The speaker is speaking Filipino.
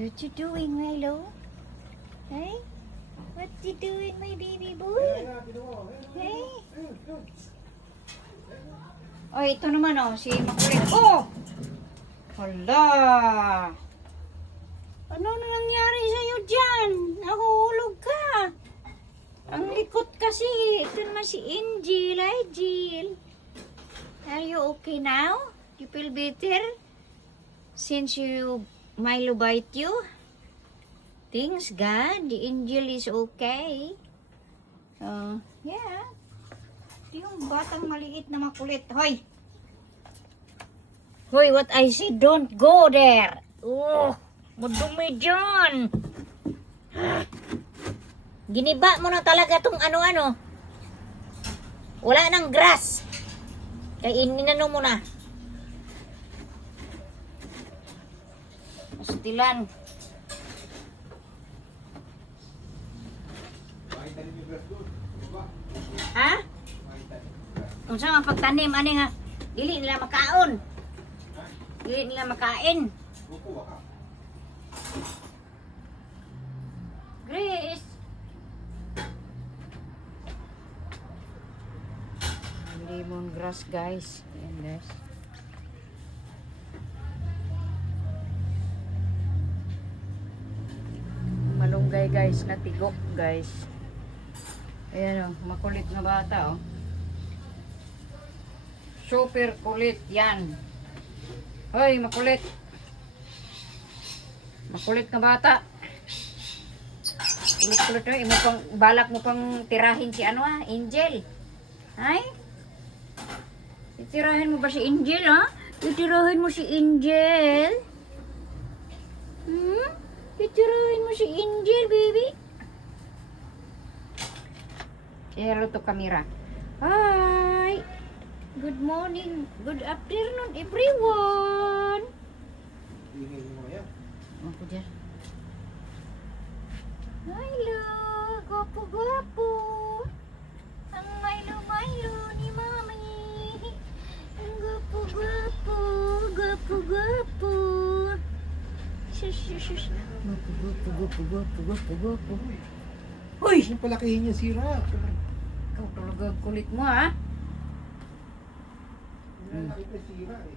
What you doing, Milo? Hey? What you doing, my baby boy? Hey? Oh, ito naman oh, si Makulit. Oh! Hala! Ano na nangyari sa'yo dyan? Nahulog ka. Ang likot kasi. Ito naman si Angel. Hi, Jill. Are you okay now? You feel better? Since Milo bite you? Thanks God, the Angel is okay. Yeah. Yung batang maliit na makulit. Hoy! Hoy, what I say, don't go there. Oh, madumi dyan. Giniba mo na talaga tong ano-ano. Wala nang grass. Kaya ininano mo na. Pastilan. Ha? Kung saan ang pagtanim, ano nga? Dili nila makaon. Dili nila makain. Grace. Lemongrass, guys. Ayan, guys. Malunggay, guys, na tigok, guys. Ayan, oh, makulit na bata, oh. Super kulit yan. Hoy, makulit. Makulit na bata. Kulit-kulit na. Balak mo pang tirahin si ano Angel. Ay? Titirahin mo ba si Angel, ha? Titirahin mo si Angel? Titirahin mo si Angel, baby? Hello to camera. Hi! Good morning, good afternoon, everyone. Ako dyan. Milo, gwapo-gwapo. Ang Milo ni Mami. Ang gwapo-gwapo, gwapo-gwapo. Shush. Gwapo-gwapo. Hoy! Yung palakihin niya sira. Ikaw talaga kulit mo, ha? Nakita sira eh.